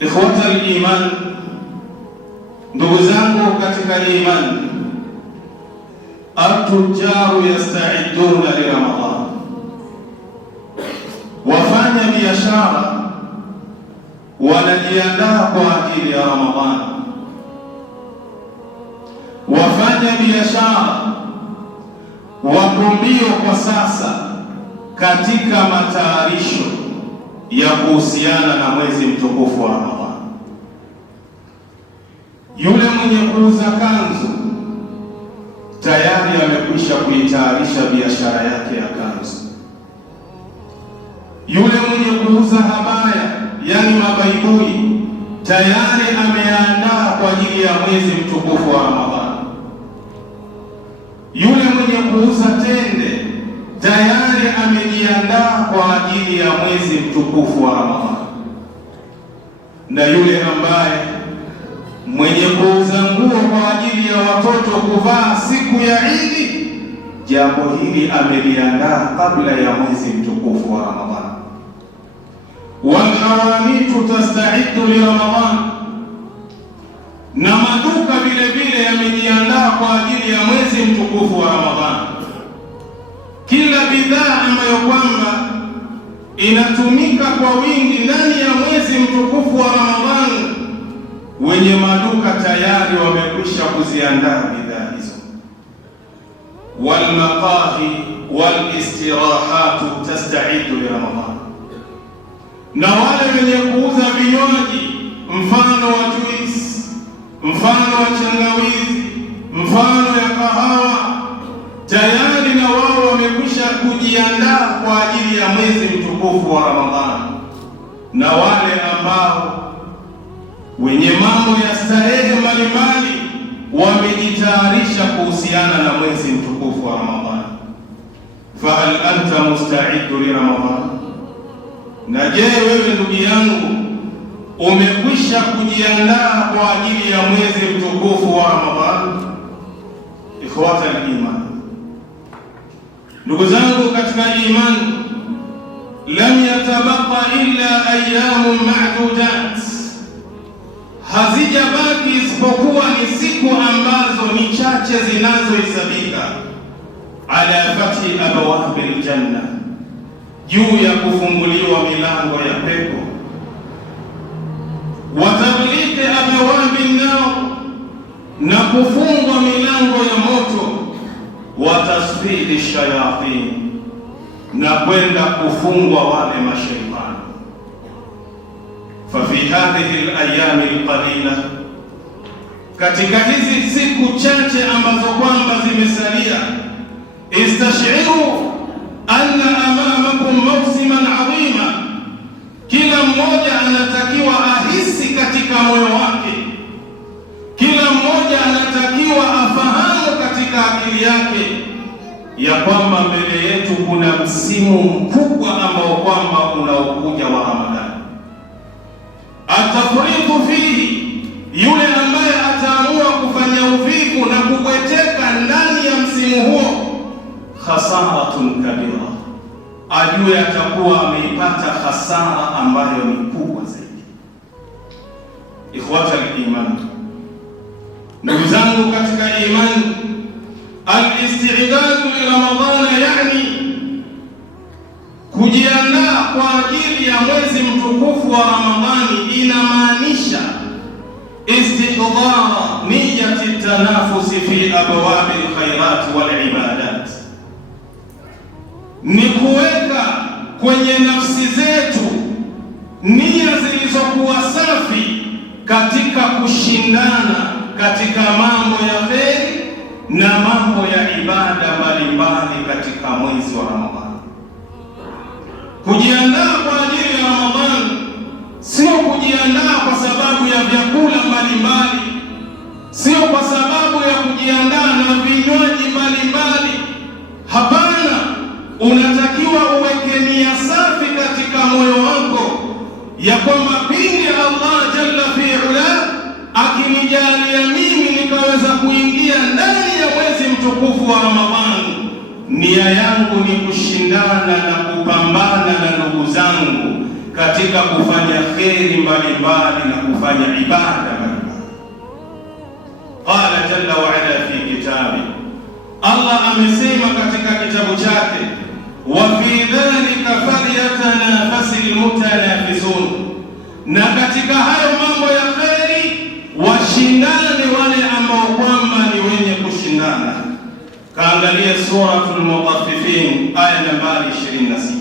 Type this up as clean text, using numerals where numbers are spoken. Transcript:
Ikhwata al-iman, ndugu zangu katika imani, at-tujjaru yasta'iduna li Ramadhan, wafanya biashara wanajiandaa kwa ajili ya Ramadhani. Wafanya biashara wako mbio kwa sasa katika matayarisho ya kuhusiana na mwezi mtukufu wa Ramadhani. Yule mwenye kuuza kanzu tayari amekwisha kuitayarisha biashara yake ya kanzu. Yule mwenye kuuza habaya, yani mabaibui, tayari ameandaa kwa ajili ya mwezi mtukufu wa Ramadhani. Yule mwenye kuuza tende tayari amejiandaa kwa ajili ya mwezi mtukufu wa Ramadhani. Na yule ambaye mwenye kuuza nguo kwa ajili ya watoto kuvaa siku ya Idi, jambo hili ameliandaa kabla ya mwezi mtukufu wa Ramadhani. Walhawanitu tastaidu li Ramadhan, na maduka vile vile yamejiandaa kwa ajili ya mwezi mtukufu wa Ramadhani. Kila bidhaa ambayo kwamba inatumika kwa wingi ndani ya mwezi mtukufu wa Ramadhani, wenye maduka tayari wamekwisha kuziandaa bidhaa hizo. Walmaqahi walistirahatu tastaidu li Ramadhan, na wale wenye kuuza vinywaji mfano wa juisi, mfano wa changawizi, mfano ya kahawa, tayari na wao wamekwisha kujiandaa kwa ajili ya mwezi mtukufu wa Ramadhani. Na wale ambao wenye mambo ya starehe mbalimbali wamejitayarisha kuhusiana na mwezi mtukufu wa Ramadhani. Fahal anta mustaidu li Ramadhani? Na je, wewe ndugu yangu umekwisha kujiandaa kwa ajili ya mwezi mtukufu wa Ramadhani? Ikhwata al-iman, ndugu zangu katika imani, lam yatabaqa illa ayyamun ma'dudat, hazijabaki isipokuwa ni siku ambazo ni chache zinazohesabika, ala fathi abwabil janna, juu ya kufunguliwa milango ya pepo, wa taghliqi abwabin nar, na kufungwa milango ya moto, wa tasfidi shayatin, na kwenda kufungwa wale mashaitani. Fafi hadhihi alayami alqalila, katika hizi siku chache ambazo kwamba zimesalia, istashiru anna amamakum mawsiman adhima, kila mmoja anatakiwa ahisi katika moyo wake, kila mmoja anatakiwa afahamu katika akili yake ya kwamba mbele yetu kuna msimu mkubwa ambao kwamba unaokuja wa Ramadhani. Atafritu fihi, yule ambaye ataamua kufanya uvivu na kubweteka ndani ya msimu huo, khasaratun kabira, ajue atakuwa ameipata hasara ambayo ni kubwa zaidi. Ikhwata al-iman, ndugu zangu katika imani, al-istidadu li Ramadhana, yani kujiandaa kwa ajili ya mwezi mtukufu wa Ramadhani, inamaanisha istihdara niyati tanafusi fi abwabi alkhairat wal ibadat, ni kuweka kwenye nafsi zetu nia zilizokuwa safi katika kushindana katika mambo ya kheri na mambo ya ibada mbalimbali katika mwezi wa Ramadhani. Kujiandaa kwa ajili ya Ramadhani sio kujiandaa kwa sababu ya vyakula mbalimbali, sio kwa sababu ya kujiandaa na vinywaji mbalimbali. Hapana, unatakiwa uweke nia safi katika moyo wako ya kwamba pindi Allah jalla fi'ala akinijalia mimi nikaweza kuingia ndani ya mwezi mtukufu wa Ramadhani, nia yangu ni kushindana na kupambana na ndugu zangu katika kufanya kheri mbalimbali na kufanya ibada mbalimbali. Qala jalla wa ala fi kitabi, Allah amesema katika kitabu chake, wa fi dhalika falyatanafasil mutanafisun, na katika hayo mambo ya kheri washindane wale ambao kwamba ni wenye kushindana. Kaangalia Suratul Mutaffifin aya nambari 26.